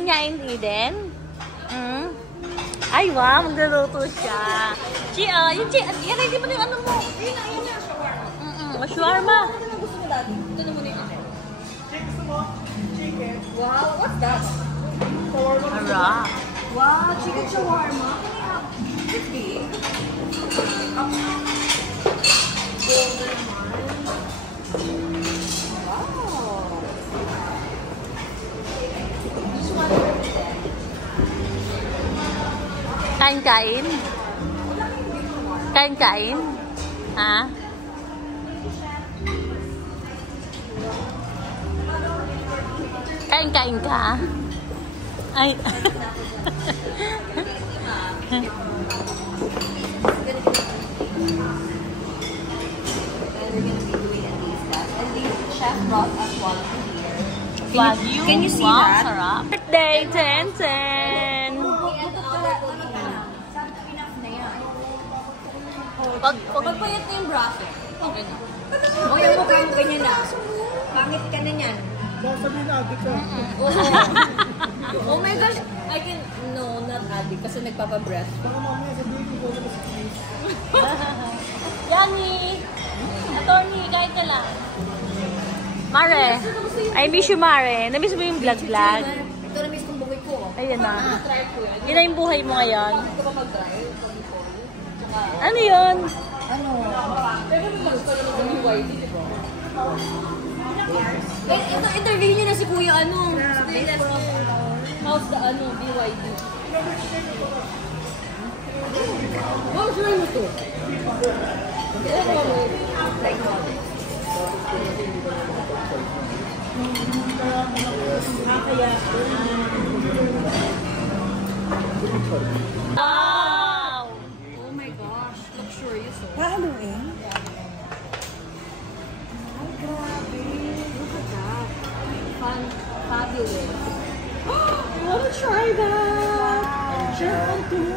Nyain-nyain Eden? Hmm? Ay, wow, magluluto siya. Yung ready mo na yung ano mo. Ayun na, shawarma. Shawarma. Ano na gusto mo dati? Ito na muna yung akin. Chicken. Wow, what's that? Ara. Wow, chicken shawarma. Can I have this big? Golden one. Wow. This one represent. Kain-kain? Kain-kain? Ha? Kain-kain ka? Ay. Chef brought us Wagyu here. Wagyu? Can you see wow, that? Sarap. Birthday, 10-10! Pagpayat na yung braso. Okay na. O yung mukha mo ganyan na. Pangit ka na niyan. Sabihin na, adik ka. Oh my gosh. I can, no, not addict. Kasi nagpapabreath. Baka mamaya sabihin ko na sa please. Yani! Attorney, kahit ka lang. Mare! I miss you, Mare. Na-miss mo yung vlog-vlog? Ito na-miss kong buhay ko. Ayun na. Try ko yan. Yun na yung buhay mo ngayon. Bakit ko ba mag-drive? Ano yun? Ano? Pero mag-start naman ng BYD, di ba? Ito, interview niyo na si Kuya, ano? How's the, ano, BYD? Ma'am, sure mo to? Like what? Wow! Oh my gosh, luxurious. Hahaluin? Ay, grabe. Look at that. Fabulous. I wanna try that. Chef Ontong?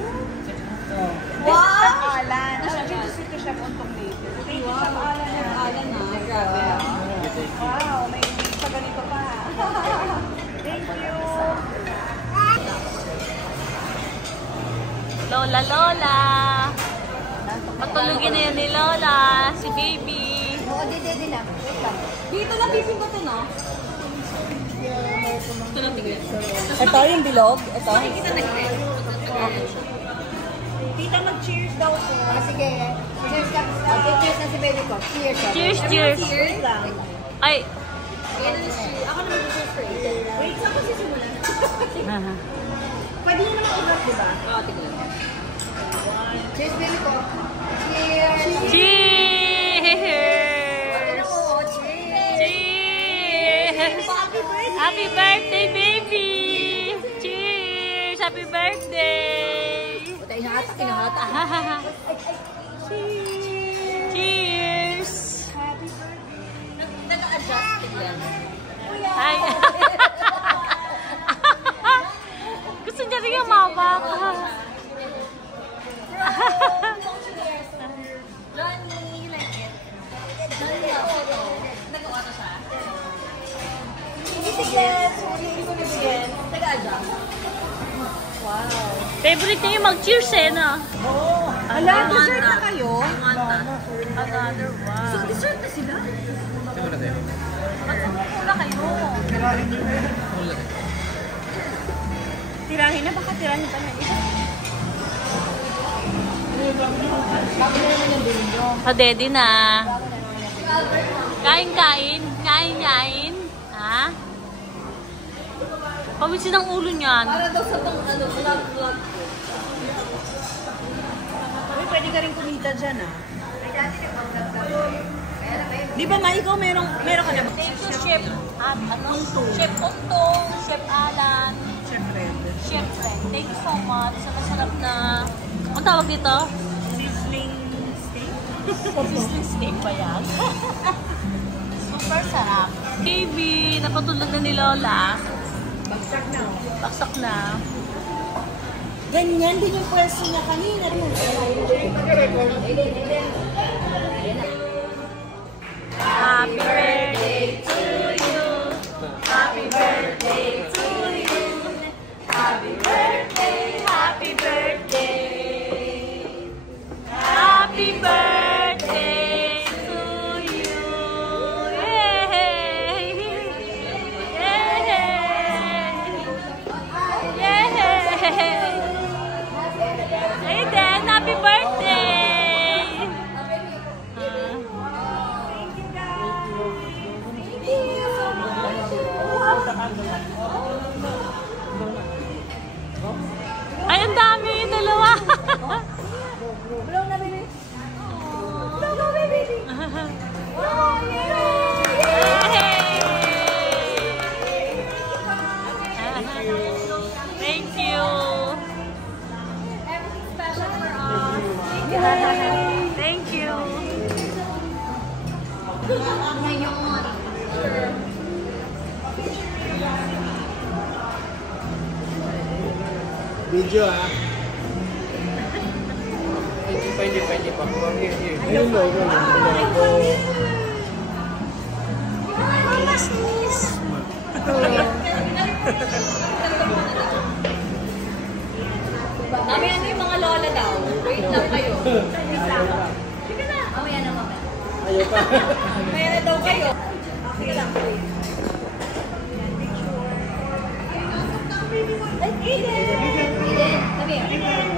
Wow! Alan. Introduce it to Chef Ontong later. Wow, Alan na. Grabe. Wow, may pa ganito pa. Thank you. Lola, Lola! Patulugin na yan ni Lola, si baby. Oo, di lang. Wait lang. Dito na pising ko to, no? Ito na tingin. Ito yung bilog? Ito? Kita na green. Tita, mag-cheers daw po. Sige. Cheers ka. Cheers na si baby ko. Cheers. Cheers, cheers! Cheers lang. Ay! Ayan na cheers. Ako naman cheers for Eden. Wait, saan ko sisimulan? Aha. Pwede nyo naman i-vlog, diba? Oo, tignan. Cheers, baby ko. Cheers! Cheers! Oo, cheers! Cheers! Happy birthday, baby! Cheers! Happy birthday! Buta, inahatak, inahatak. Cheers! Nag-a-adjust tignan. Ay! Gusto niya rin yung mawak. Johnny, like it. Nagawa na siya. Nag-a-adjust. Wow. Favorite niya yung mag-cheers eh, no? Oo. Ala, dessert na kayo? Another one. So, dessert na sila? Magpapula kayo. Tirahin nyo na. Tirahin na, baka tirahin pa na isa. Padede na. Kain-kain. Kain-kain. Ha? Pawisin ang ulo niyan. Para daw sa pang ano, vlog-vlog ko. Uy, pwede ka rin kumita dyan, ah. Di ba, Ma, ikaw meron ka na ba? Thank you, Chef. Chef Ontong, Chef Alan, Chef Red. Chef Fred. Thank you so much sa masarap na... Ang tawag dito? Sizzling steak? Sizzling steak ba yan? Super sarap. Baby, napatulog na ni Lola. Bagsak na. Baksak na. Ganyan din yung pwesto niya kanina. Happy birthday to you. Happy birthday to you. Happy birthday to you. Yay! Yay! Yay! Aiden, happy birthday! Ay, ang dami! Dalawa! Blow na, baby. Blow na, baby. Wow, Thank you! Everything special for us. Thank you! Ngayon. Video ah. Hindi pa. Ayun mo, Mamaya na yung mga lola daw. Wait lang kayo. Sige na. Mamaya na. Ayaw pa. Mamaya na daw kayo. Okay lang. Eden! Come here.